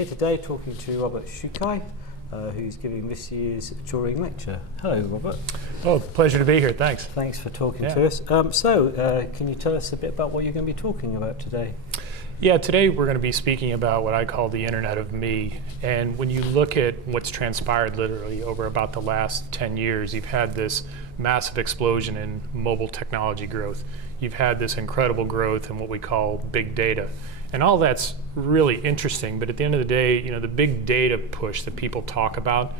here today talking to Robert Schukai, who's giving this year's Turing Lecture. Hello, Robert. Oh, pleasure to be here. Thanks. Thanks for talking to us. Can you tell us a bit about what you're going to be talking about today? Yeah, today we're going to be speaking about what I call the Internet of Me. And when you look at what's transpired literally over about the last 10 years, you've had this massive explosion in mobile technology growth. You've had this incredible growth in what we call big data. And all that's really interesting, but at the end of the day, the big data push that people talk about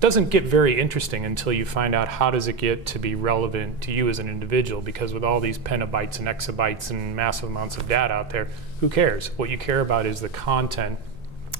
doesn't get very interesting until you find out how does it get to be relevant to you as an individual, because with all these petabytes and exabytes and massive amounts of data out there, who cares? What you care about is the content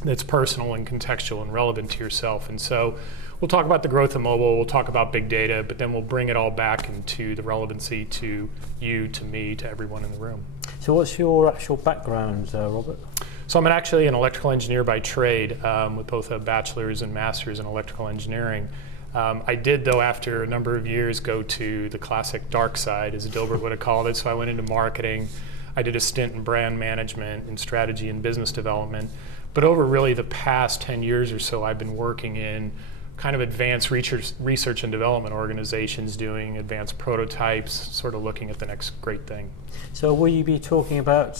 that's personal and contextual and relevant to yourself. And so we'll talk about the growth of mobile, we'll talk about big data, but then we'll bring it all back into the relevancy to you, to me, to everyone in the room. So what's your actual background, Robert? So I'm actually an electrical engineer by trade, with both a bachelor's and master's in electrical engineering. I did, though, after a number of years, go to the classic dark side, as Dilbert would have called it. So I went into marketing. I did a stint in brand management and strategy and business development. But over really the past 10 years or so, I've been working in kind of advanced research and development organizations, doing advanced prototypes, sort of looking at the next great thing. So will you be talking about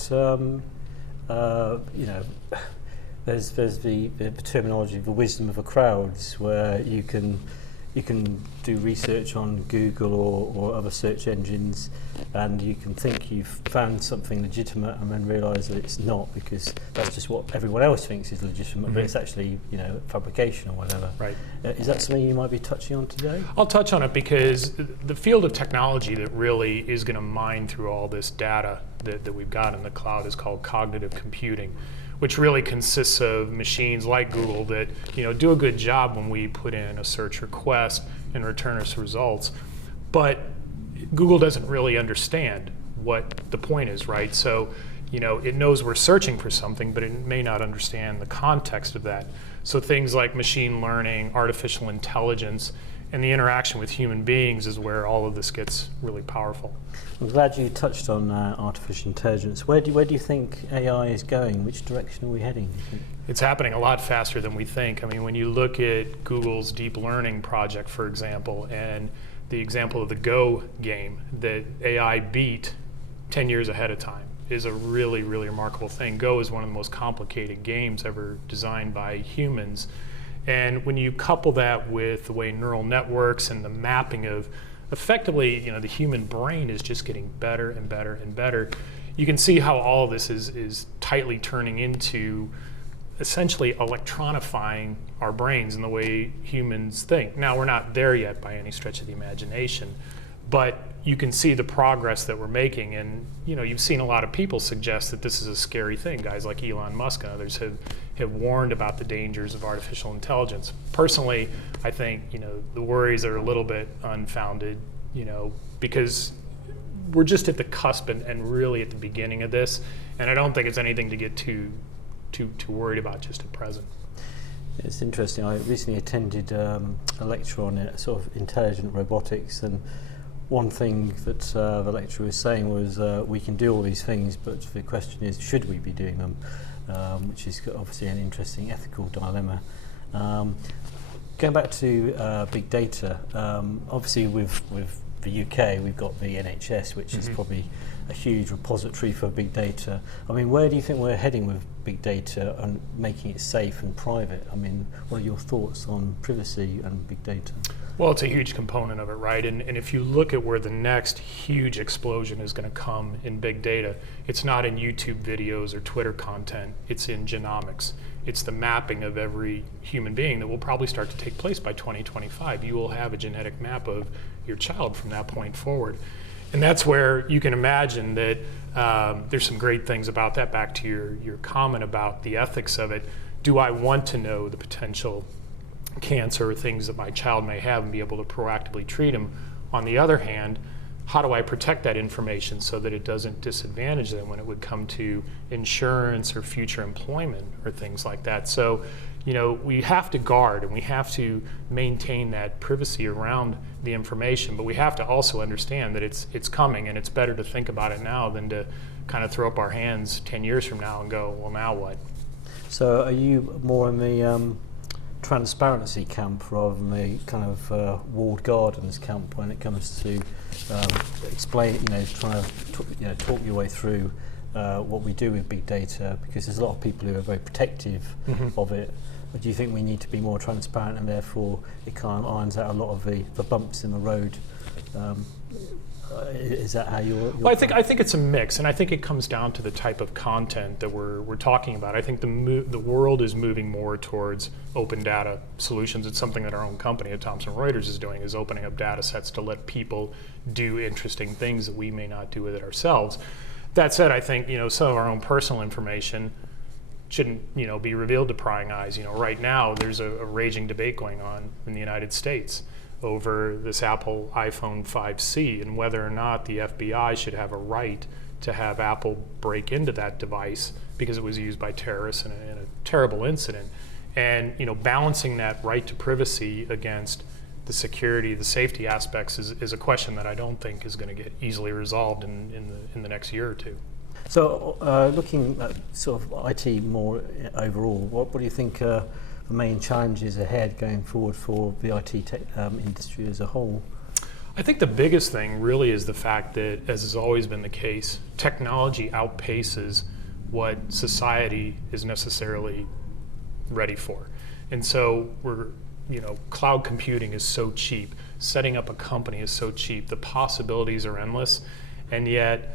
there's the terminology, the wisdom of the crowds, where you can do research on Google or other search engines, and you can think you've found something legitimate and then realise that it's not, because that's just what everyone else thinks is legitimate, but it's actually fabrication or whatever. Right. Is that something you might be touching on today? I'll touch on it because the field of technology that really is going to mine through all this data that we've got in the cloud is called cognitive computing, which really consists of machines like Google that do a good job when we put in a search request and return us results. But Google doesn't really understand what the point is, right? So it knows we're searching for something, but it may not understand the context of that. So things like machine learning, artificial intelligence, and the interaction with human beings is where all of this gets really powerful. I'm glad you touched on artificial intelligence. Where do you think AI is going? Which direction are we heading? It's happening a lot faster than we think. I mean, when you look at Google's deep learning project, for example, and the example of the Go game that AI beat 10 years ahead of time is a really, really remarkable thing. Go is one of the most complicated games ever designed by humans. And when you couple that with the way neural networks and the mapping of effectively, the human brain is just getting better and better and better, you can see how all of this is tightly turning into essentially electronifying our brains and the way humans think. Now, we're not there yet by any stretch of the imagination, but you can see the progress that we're making. And you've seen a lot of people suggest that this is a scary thing. Guys like Elon Musk and others have warned about the dangers of artificial intelligence. Personally, I think the worries are a little bit unfounded, because we're just at the cusp and really at the beginning of this, and I don't think it's anything to get too worried about just at present. It's interesting. I recently attended a lecture on sort of intelligent robotics, and one thing that the lecturer was saying was we can do all these things, but the question is, should we be doing them? Which is obviously an interesting ethical dilemma. Going back to big data, obviously with the UK, we've got the NHS, which is probably a huge repository for big data. I mean, where do you think we're heading with big data and making it safe and private? I mean, what are your thoughts on privacy and big data? Well, it's a huge component of it, right? And if you look at where the next huge explosion is going to come in big data, it's not in YouTube videos or Twitter content, it's in genomics. It's the mapping of every human being that will probably start to take place by 2025. You will have a genetic map of your child from that point forward. And that's where you can imagine that there's some great things about that. Back to your comment about the ethics of it. Do I want to know the potential cancer or things that my child may have and be able to proactively treat them? On the other hand, how do I protect that information so that it doesn't disadvantage them when it would come to insurance or future employment or things like that? So, we have to guard and we have to maintain that privacy around the information, but we have to also understand that it's coming, and it's better to think about it now than to kind of throw up our hands 10 years from now and go, well, now what? So are you more in the transparency camp rather than the kind of walled gardens camp when it comes to explain, trying to talk your way through what we do with big data? Because there's a lot of people who are very protective of it. But do you think we need to be more transparent, and therefore it kind of irons out a lot of the bumps in the road? Is that how you're well, I think it's a mix, and I think it comes down to the type of content that we're talking about. I think the world is moving more towards open data solutions. It's something that our own company at Thomson Reuters is doing, is opening up data sets to let people do interesting things that we may not do with it ourselves. That said, I think some of our own personal information shouldn't be revealed to prying eyes. Right now there's a raging debate going on in the United States over this Apple iPhone 5C and whether or not the FBI should have a right to have Apple break into that device because it was used by terrorists in a terrible incident. And balancing that right to privacy against the security, the safety aspects is a question that I don't think is going to get easily resolved in the next year or two. So looking at sort of IT more overall, what do you think the main challenges ahead going forward for the IT tech industry as a whole? I think the biggest thing really is the fact that, as has always been the case, technology outpaces what society is necessarily ready for. And so cloud computing is so cheap, setting up a company is so cheap, the possibilities are endless, and yet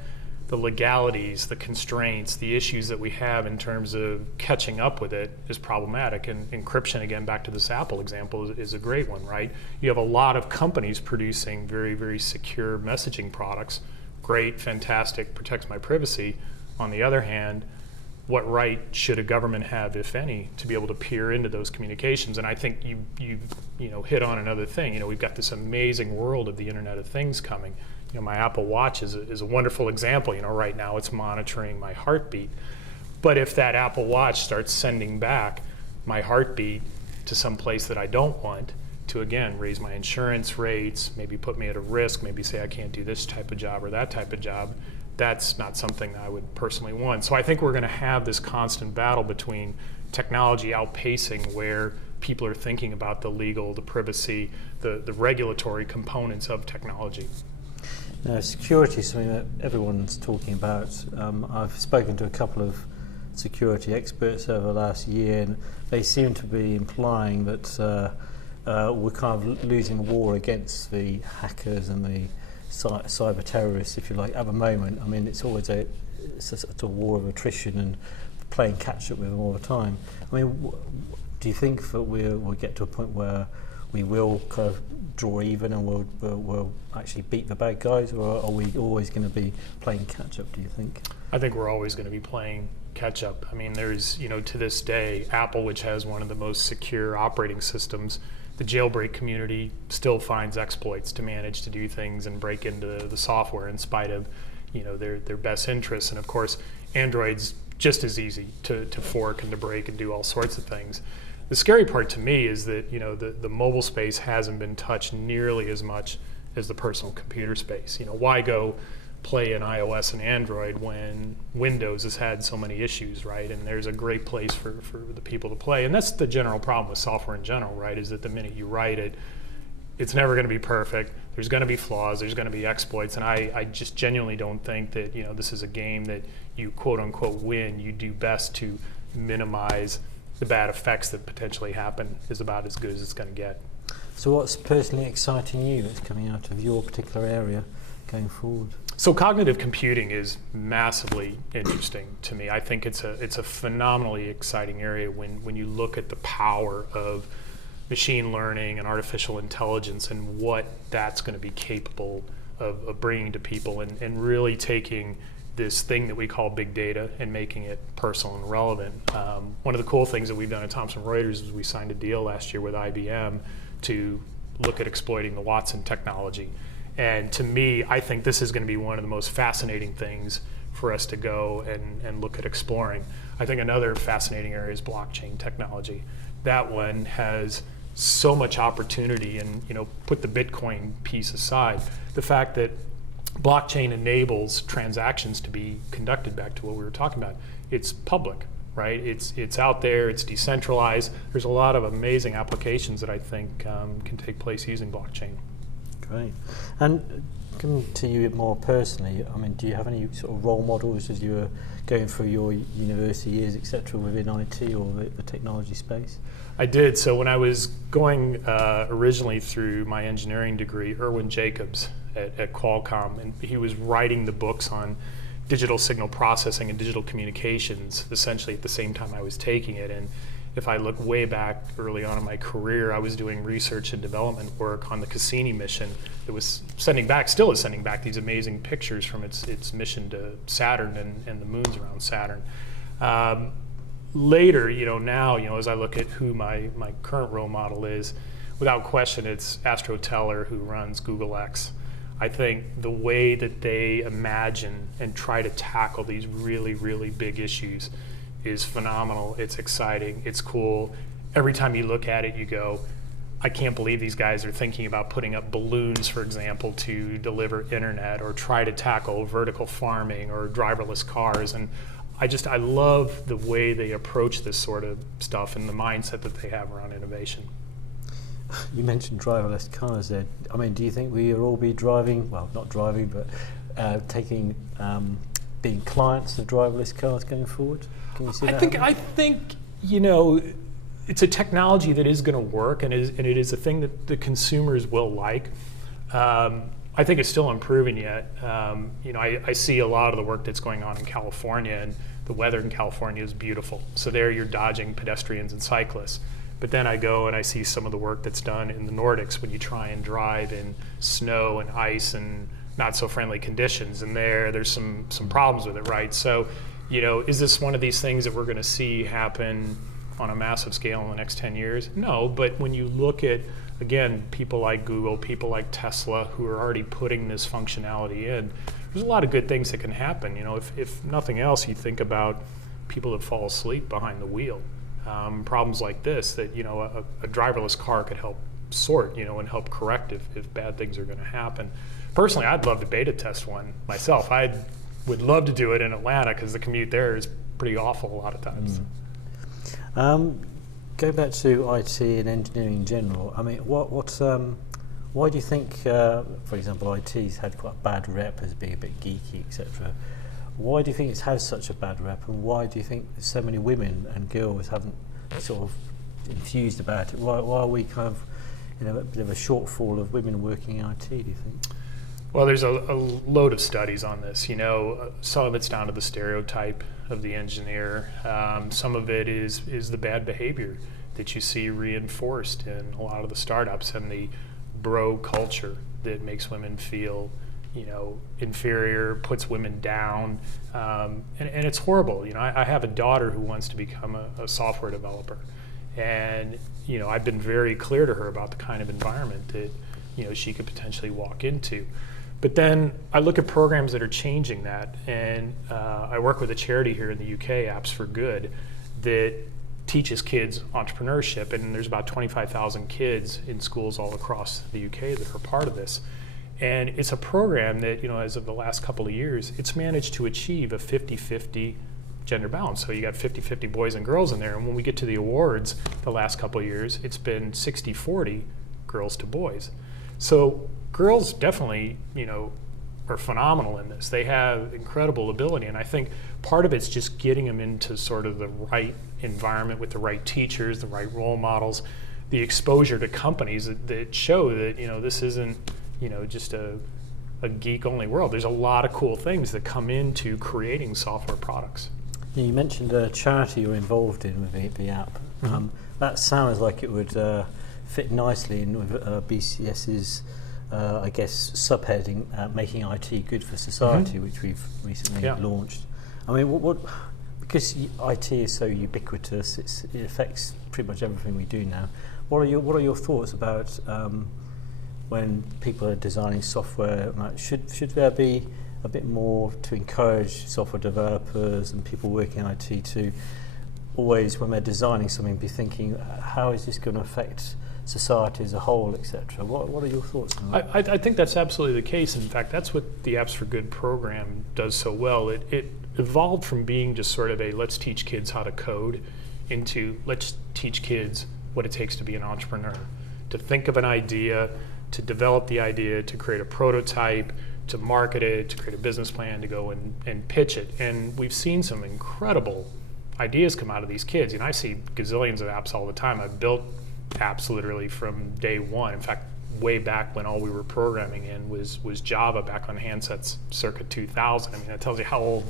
the legalities, the constraints, the issues that we have in terms of catching up with it is problematic. And encryption, again, back to this Apple example, is a great one, right? You have a lot of companies producing very, very secure messaging products. Great, fantastic, protects my privacy. On the other hand, what right should a government have, if any, to be able to peer into those communications? And I think you hit on another thing. We've got this amazing world of the Internet of Things coming. My Apple Watch is a wonderful example. Right now it's monitoring my heartbeat. But if that Apple Watch starts sending back my heartbeat to some place that I don't want, to again raise my insurance rates, maybe put me at a risk, maybe say I can't do this type of job or that type of job, that's not something I would personally want. So I think we're going to have this constant battle between technology outpacing where people are thinking about the legal, the privacy, the regulatory components of technology. Now, security is something that everyone's talking about. I've spoken to a couple of security experts over the last year, and they seem to be implying that we're kind of losing a war against the hackers and the cyber terrorists, if you like, at the moment. I mean, it's always a war of attrition and playing catch up with them all the time. I mean, do you think that we'll get to a point where we will kind of draw even and we'll actually beat the bad guys, or are we always going to be playing catch up, do you think? I think we're always going to be playing catch up. I mean, there's, to this day, Apple, which has one of the most secure operating systems, the jailbreak community still finds exploits to manage to do things and break into the software in spite of, their best interests. And of course, Android's just as easy to fork and to break and do all sorts of things. The scary part to me is that the mobile space hasn't been touched nearly as much as the personal computer space. Why go play in iOS and Android when Windows has had so many issues, right? And there's a great place for the people to play. And that's the general problem with software in general, right? Is that the minute you write it, it's never going to be perfect. There's going to be flaws. There's going to be exploits. And I just genuinely don't think that this is a game that you quote unquote win. You do best to minimize the bad effects that potentially happen is about as good as it's going to get. So what's personally exciting you that's coming out of your particular area going forward? So cognitive computing is massively interesting to me. I think it's a phenomenally exciting area when you look at the power of machine learning and artificial intelligence and what that's going to be capable of bringing to people and really taking this thing that we call big data and making it personal and relevant. One of the cool things that we've done at Thomson Reuters is we signed a deal last year with IBM to look at exploiting the Watson technology. And to me, I think this is going to be one of the most fascinating things for us to go and look at exploring. I think another fascinating area is blockchain technology. That one has so much opportunity, and put the Bitcoin piece aside, the fact that blockchain enables transactions to be conducted, back to what we were talking about. It's public. right? It's out there, it's decentralized. There's a lot of amazing applications that I think can take place using blockchain. Great. And coming to you more personally, I mean, do you have any sort of role models as you were going through your university years, etc., within IT or the technology space? I did. So when I was going originally through my engineering degree, Irwin Jacobs at Qualcomm, and he was writing the books on digital signal processing and digital communications essentially at the same time I was taking it. And if I look way back early on in my career, I was doing research and development work on the Cassini mission that was still is sending back these amazing pictures from its mission to Saturn and the moons around Saturn. Later, now, as I look at who my current role model is, without question, it's Astro Teller, who runs Google X. I think the way that they imagine and try to tackle these really, really big issues is phenomenal. It's exciting. It's cool. Every time you look at it, you go, I can't believe these guys are thinking about putting up balloons, for example, to deliver internet or try to tackle vertical farming or driverless cars. And I love the way they approach this sort of stuff and the mindset that they have around innovation. You mentioned driverless cars there. I mean, do you think we will all be driving, well, not driving, but being clients of driverless cars going forward? Can you see that? I think it's a technology that is going to work, and it is a thing that the consumers will like. I think it's still improving yet. I see a lot of the work that's going on in California, and the weather in California is beautiful. So there you're dodging pedestrians and cyclists. But then I go and I see some of the work that's done in the Nordics when you try and drive in snow and ice and not so friendly conditions, and there's some problems with it, right? So, is this one of these things that we're going to see happen on a massive scale in the next 10 years? No, but when you look at, again, people like Google, people like Tesla, who are already putting this functionality in, there's a lot of good things that can happen. If nothing else, you think about people that fall asleep behind the wheel. Problems like this that, a driverless car could help sort, and help correct if bad things are going to happen. Personally, I'd love to beta test one myself. I would love to do it in Atlanta because the commute there is pretty awful a lot of times. Go back to IT and engineering in general. I mean, why do you think, for example, IT's had quite a bad rep as being a bit geeky, etc.? Why do you think it has such a bad rep, and why do you think so many women and girls haven't sort of enthused about it? Why are we kind of a bit of a shortfall of women working in IT, do you think? Well, there's a load of studies on this. Some of it's down to the stereotype of the engineer. Some of it is the bad behavior that you see reinforced in a lot of the startups and the bro culture that makes women feel inferior, puts women down, and it's horrible. I have a daughter who wants to become a software developer, and I've been very clear to her about the kind of environment that she could potentially walk into. But then I look at programs that are changing that, and I work with a charity here in the UK, Apps for Good, that teaches kids entrepreneurship, and there's about 25,000 kids in schools all across the UK that are part of this. And it's a program that, as of the last couple of years, it's managed to achieve a 50-50 gender balance. So you got 50-50 boys and girls in there. And when we get to the awards the last couple of years, it's been 60-40 girls to boys. So girls definitely, are phenomenal in this. They have incredible ability. And I think part of it's just getting them into sort of the right environment with the right teachers, the right role models, the exposure to companies that show that, this isn't, just a geek-only world. There's a lot of cool things that come into creating software products. You mentioned a charity you're involved in with the app. Mm-hmm. That sounds like it would fit nicely in with BCS's, I guess, subheading, Making IT Good for Society, which we've recently launched. I mean, because IT is so ubiquitous, it affects pretty much everything we do now. What are your thoughts about when people are designing software? Should there be a bit more to encourage software developers and people working in IT to always, when they're designing something, be thinking, how is this going to affect society as a whole, etc.? What are your thoughts on that? I think that's absolutely the case. In fact, that's what the Apps for Good program does so well. It evolved from being just sort of a let's teach kids how to code into let's teach kids what it takes to be an entrepreneur, to think of an idea, to develop the idea, to create a prototype, to market it, to create a business plan, to go and pitch it. And we've seen some incredible ideas come out of these kids. I see gazillions of apps all the time. I've built apps literally from day one. In fact, way back when all we were programming in was Java back on handsets circa 2000. I mean, that tells you how old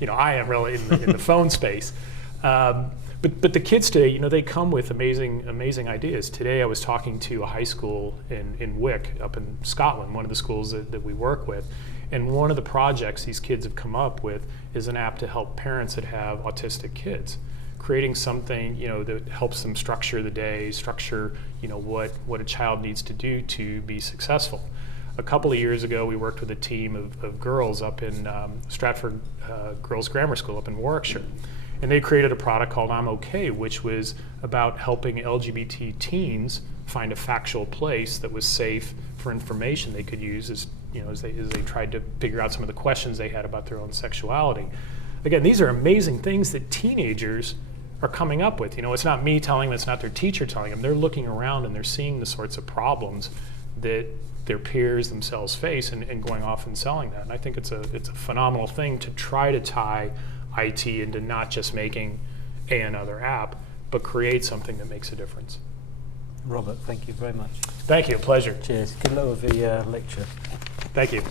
I am really in the phone space. But the kids today, they come with amazing ideas. Today I was talking to a high school in Wick up in Scotland, one of the schools that we work with. And one of the projects these kids have come up with is an app to help parents that have autistic kids, creating something that helps them structure the day, structure what a child needs to do to be successful. A couple of years ago, we worked with a team of girls up in Stratford Girls Grammar School up in Warwickshire. And they created a product called I'm OK, which was about helping LGBT teens find a factual place that was safe for information they could use as they tried to figure out some of the questions they had about their own sexuality. Again, these are amazing things that teenagers are coming up with. It's not me telling them, it's not their teacher telling them. They're looking around and they're seeing the sorts of problems that their peers themselves face and going off and selling that. And I think it's a phenomenal thing to try to tie IT into not just making another app, but create something that makes a difference. Robert, thank you very much. Thank you, a pleasure. Cheers. Good luck with the lecture. Thank you.